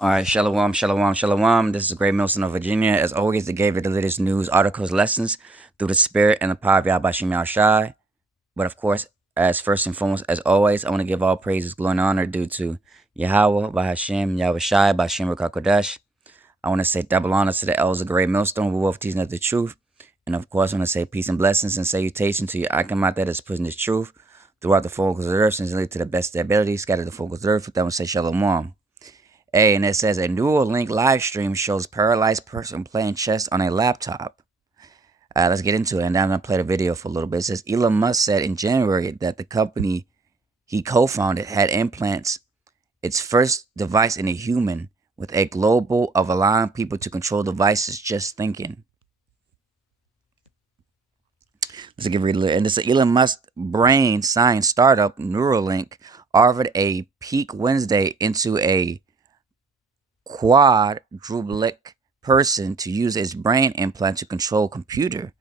All right, shalom, shalom, shalom. This is Gray Milson of Virginia. As always, they gave you the latest news, articles, lessons through the spirit and the power of Yahweh Shai Shai. But of course, as first and foremost, as always, I want to give all praises, glory, and honor due to Yahweh, Bahashem, Yahweh Shai, Bahashem Rakakodesh. I want to say double honor to the elders of Great Millstone, who will teaching us the truth. And of course, I want to say peace and blessings and salutation to your Akamat that is pushing this truth throughout the focus of the earth, since to the best of their ability, scatter the focus of the earth. With that, I want to say shalom. Hey, and it says a Neuralink live stream shows paralyzed person playing chess on a laptop. Let's get into it. And I'm going to play the video for a little bit. It says Elon Musk said in January that the company he co-founded had implants its first device in a human with a global of allowing people to control devices just thinking. Let's give read a little. And this is Elon Musk brain science startup Neuralink offered a peek Wednesday into a quadruplegic person to use its brain implant to control computer.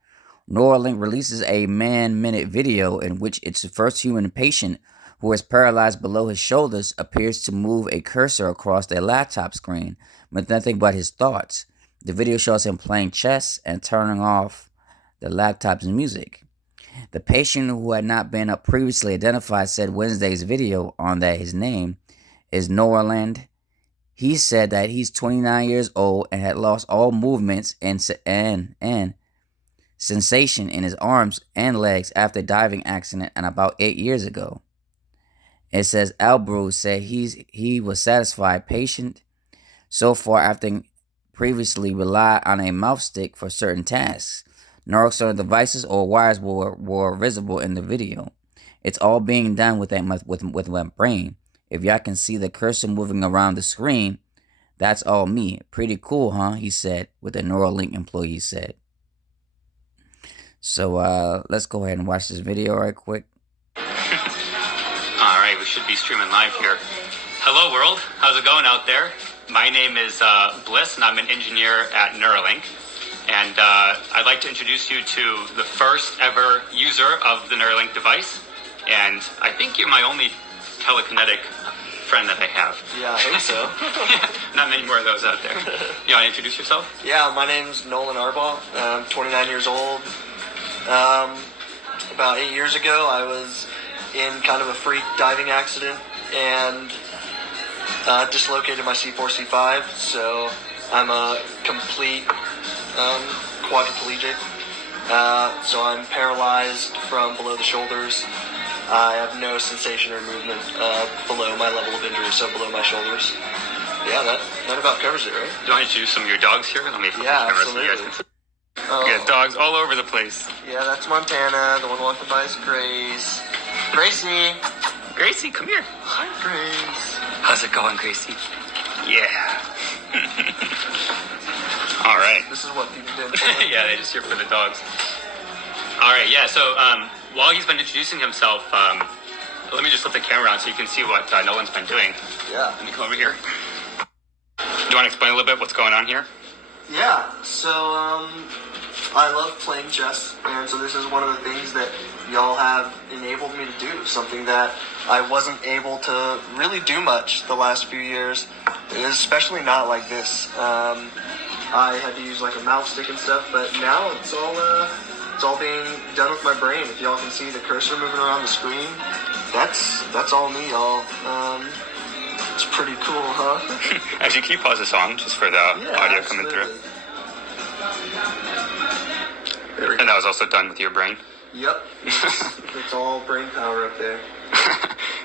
Neuralink releases a man-minute video in which its first human patient, who is paralyzed below his shoulders, appears to move a cursor across their laptop screen with nothing but his thoughts. The video shows him playing chess and turning off the laptop's music. The patient, who had not been previously identified, said Wednesday's video on that his name is Neuralink. He said that he's 29 years old and had lost all movements and sensation in his arms and legs after a diving accident and about 8 years ago. It says Albrecht said he was satisfied patient so far after previously relied on a mouth stick for certain tasks. No external devices or wires were visible in the video. It's all being done with my brain. If y'all can see the cursor moving around the screen, that's all me. Pretty cool, huh? He said, what the Neuralink employee said. So let's go ahead and watch this video right quick. All right, we should be streaming live here. Hello, world. How's it going out there? My name is Bliss, and I'm an engineer at Neuralink. And I'd like to introduce you to the first ever user of the Neuralink device. And I think you're my only telekinetic friend that I have. Yeah, I think so. Not many more of those out there. You want to introduce yourself? Yeah, my name's Nolan Arbaugh. I'm 29 years old. About 8 years ago, I was in kind of a freak diving accident and dislocated my C4, C5. So I'm a complete quadriplegic. So I'm paralyzed from below the shoulders. I have no sensation or movement below my level of injury, so below my shoulders. Yeah, that about covers it, right? Do you want to introduce some of your dogs here? Let me flip the camera so you guys can see. Oh. We got dogs all over the place. Yeah, that's Montana. The one walking by is Grace. Gracie! Gracie, come here. Hi, Grace. How's it going, Gracie? Yeah. All right. This is what people did. Yeah, they just here for the dogs. All right, yeah, so while he's been introducing himself, let me just flip the camera on so you can see what Nolan's been doing. Yeah. Let me come over here. Do you want to explain a little bit what's going on here? Yeah, so I love playing chess, and so this is one of the things that y'all have enabled me to do, something that I wasn't able to really do much the last few years, especially not like this. I had to use like a mouse stick and stuff, but now it's all being done with my brain. If y'all can see the cursor moving around the screen, that's all me, y'all. It's pretty cool, huh? Actually, can you pause the song just for the audio coming through? And that was also done with your brain? Yep. It's all brain power up there.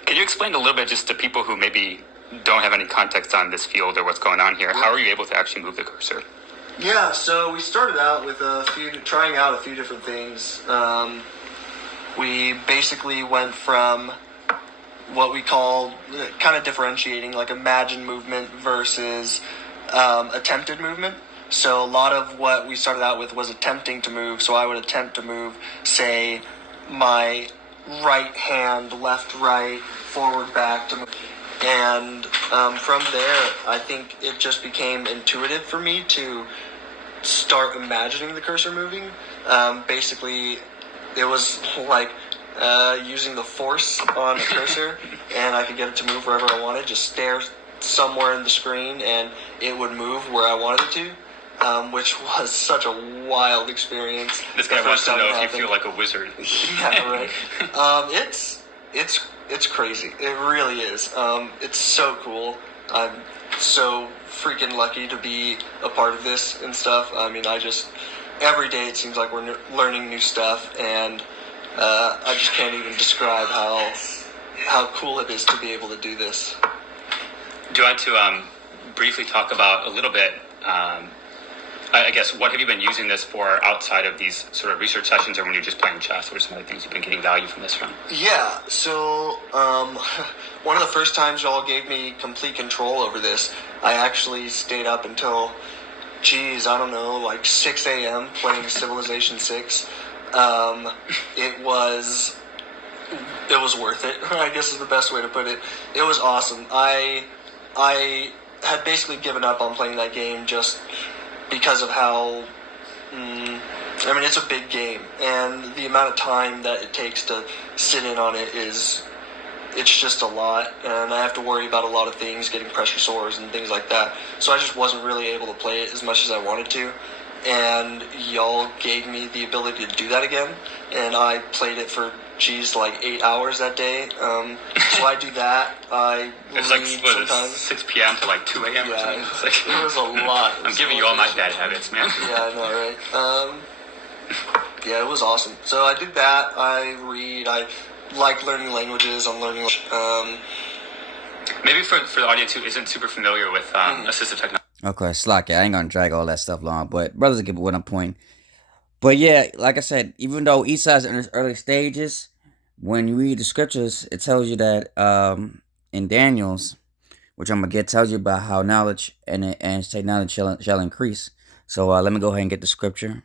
Can you explain a little bit just to people who maybe don't have any context on this field or what's going on here? How are you able to actually move the cursor? Yeah, so we started out with trying out a few different things. We basically went from what we call kind of differentiating, like imagined movement versus attempted movement. So a lot of what we started out with was attempting to move. So I would attempt to move, say, my right hand, left, right, forward, back to move. And from there, I think it just became intuitive for me to start imagining the cursor moving. Basically, it was like using the force on a cursor, and I could get it to move wherever I wanted. Just somewhere in the screen and it would move where I wanted it to, which was such a wild experience. This guy wants to know if you feel like a wizard. Yeah, right. It's crazy. It really is. It's so cool. I'm so freaking lucky to be a part of this and stuff. I mean, every day it seems like we're learning new stuff, and I just can't even describe how cool it is to be able to do this. Do you want to briefly talk about a little bit, I guess, what have you been using this for outside of these sort of research sessions, or when you're just playing chess? What are some other things you've been getting value from this from? Yeah, so one of the first times y'all gave me complete control over this, I actually stayed up until, I don't know, like 6 a.m. playing Civilization 6. It was worth it, I guess is the best way to put it. It was awesome. I had basically given up on playing that game just because of how, it's a big game, and the amount of time that it takes to sit in on it's just a lot, and I have to worry about a lot of things, getting pressure sores and things like that, so I just wasn't really able to play it as much as I wanted to, and y'all gave me the ability to do that again, and I played it for like 8 hours that day. So I do that. I It's read like sometimes. 6 p.m. to like 2 a.m. or something. It's like, it was a lot. I'm giving you all my bad habits, man. Yeah, I know, right? Yeah, it was awesome. So I did that. I read. I like learning languages. I'm learning. Maybe for the audience who isn't super familiar with assistive technology. Okay, slack it. I ain't gonna drag all that stuff long, but brothers get what I'm pointing. But yeah, like I said, even though Esau's in its early stages, when you read the scriptures, it tells you that in Daniel's, which I'm gonna get, tells you about how knowledge and technology shall increase. So let me go ahead and get the scripture.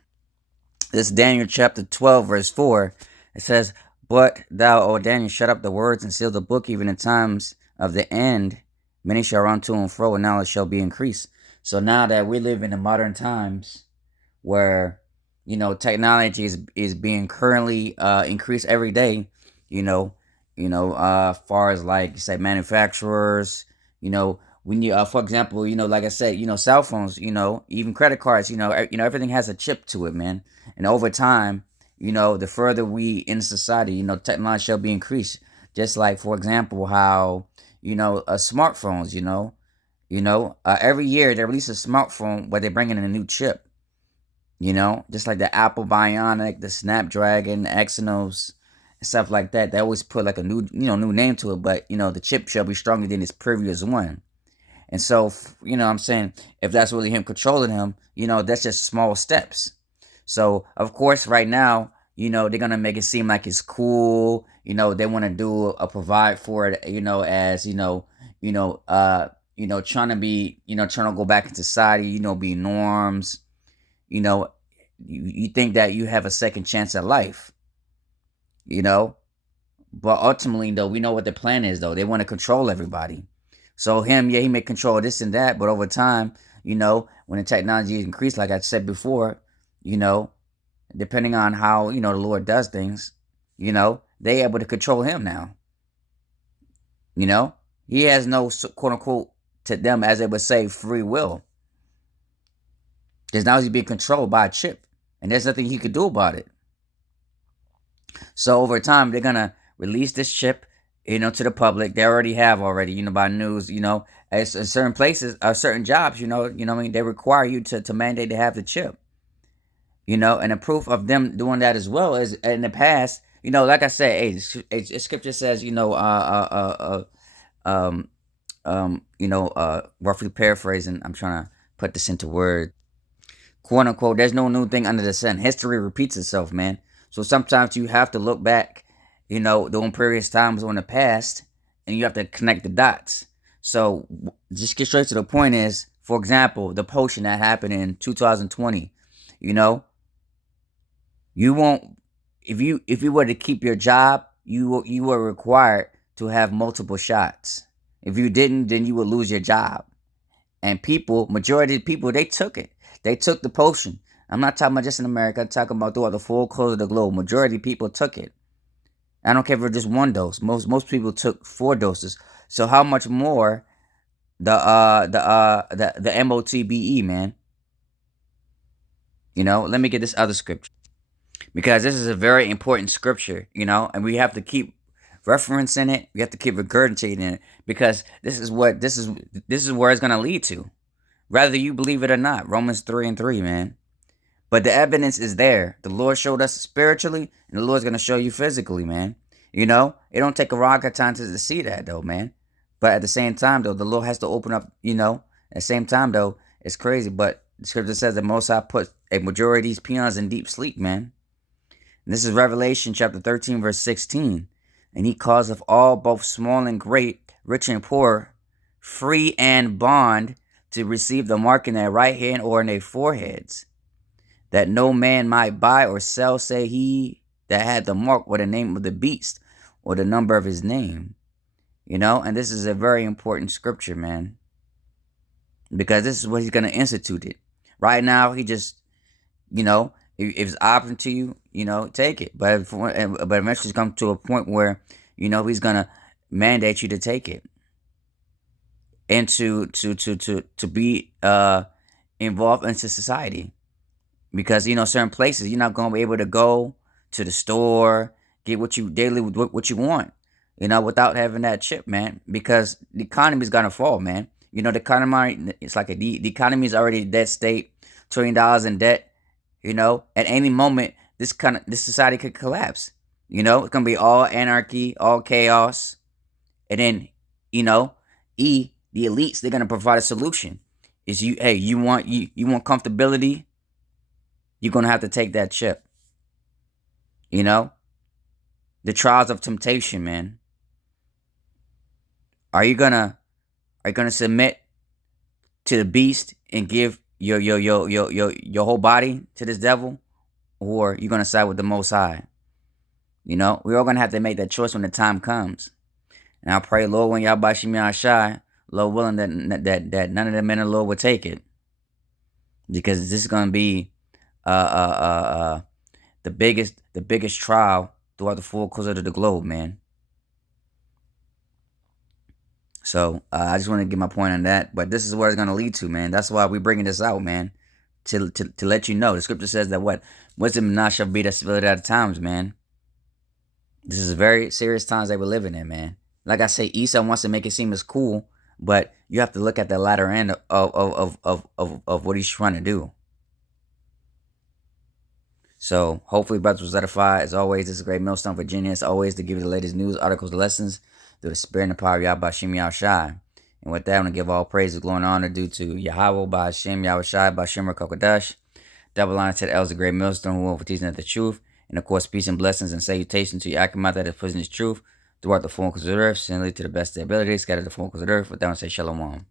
This is Daniel chapter 12, verse 4. It says, "But thou, O Daniel, shut up the words and seal the book, even in times of the end. Many shall run to and fro, and knowledge shall be increased." So now that we live in the modern times, where technology is being currently increased every day, far as like say manufacturers, we need for example, like I said, cell phones, even credit cards, everything has a chip to it, man. And over time, the further we in society, technology shall be increased. Just like, for example, how smartphones, every year they release a smartphone where they bring in a new chip. Just like the Apple Bionic, the Snapdragon, the Exynos, and stuff like that. They always put like a new name to it, but the chip shall be stronger than its previous one. And so, I'm saying, if that's really him controlling him, that's just small steps. So, of course, right now, they're gonna make it seem like it's cool. They want to do a provide for it. As trying to be, trying to go back in society. Be norms. You think that you have a second chance at life, but ultimately, though, we know what the plan is, though. They want to control everybody. So he may control this and that, but over time, when the technology is increased, like I said before, depending on how, the Lord does things, they able to control him now. He has no, quote unquote, to them, as they would say, free will. Because now he's being controlled by a chip. And there's nothing he could do about it. So over time, they're going to release this chip, to the public. They already have by news, as certain places, certain jobs, they require you to mandate to have the chip. And the proof of them doing that as well is in the past, like I said, scripture says, roughly paraphrasing, I'm trying to put this into words. Quote unquote, there's no new thing under the sun. History repeats itself, man. So sometimes you have to look back, during previous times in the past, and you have to connect the dots. So just get straight to the point is, for example, the potion that happened in 2020, you won't, if you were to keep your job, you were required to have multiple shots. If you didn't, then you would lose your job. And majority of people, they took it. They took the potion. I'm not talking about just in America. I'm talking about throughout the full course of the globe. Majority of people took it. I don't care if it's just one dose. Most people took 4 doses. So how much more the MOTBE, man. Let me get this other scripture, because this is a very important scripture, and we have to keep referencing it. We have to keep regurgitating it, because this is where it's gonna lead to, whether you believe it or not. Romans 3:3, man. But the evidence is there. The Lord showed us spiritually, and the Lord's gonna show you physically, man. It don't take a rocket scientist to see that, though, man. But at the same time, though, the Lord has to open up. At the same time, though, it's crazy. But the scripture says that Most High put a majority of these peons in deep sleep, man. And this is Revelation chapter 13, verse 16. And he causeth all, both small and great, rich and poor, free and bond, to receive the mark in their right hand or in their foreheads, that no man might buy or sell, say he that had the mark or the name of the beast or the number of his name. And this is a very important scripture, man, because this is what he's going to institute it. Right now, he just, if it's option to you, take it. But eventually it's come to a point where, he's going to mandate you to take it, and to be involved into society. Because certain places you're not gonna be able to go to the store, get what you want, without having that chip, man. Because the economy's gonna fall, man. The economy, it's like the economy is already dead state, $1 trillion in debt. At any moment this society could collapse. It's gonna be all anarchy, all chaos, and then the elites, they're gonna provide a solution. Is you want comfortability? You're going to have to take that chip. The trials of temptation, man. Are you going to submit to the beast and give your whole body to this devil, or you going to side with the Most High? We're all going to have to make that choice when the time comes. And I pray, Lord, when y'all by Shemi Shy, Lord willing, that none of the men of the Lord will take it, because this is going to be the biggest trial throughout the full course of the globe, man. So I just want to get my point on that. But this is where it's gonna lead to, man. That's why we're bringing this out, man, to let you know. The scripture says that wisdom not shall be the civility of the times, man. This is very serious times that we're living in, man. Like I say, Esau wants to make it seem as cool, but you have to look at the latter end of what he's trying to do. So hopefully brothers was edified. As always, this is Great Millstone, Virginia. As always, to give you the latest news, articles, lessons through the spirit and the power of Yahweh Shem Yahushai. And with that, I'm going to give all praises, glory, and honor due to Yahweh by Shem Yahushai by Shem Kokodash. Double honor to the elders of Great Millstone who over teaching of the truth. And of course, peace and blessings and salutation to Yakimat that is presenting his truth throughout the four corners of the earth, sending to the best of their ability, scattered the four corners of the earth. With that, I say shalom.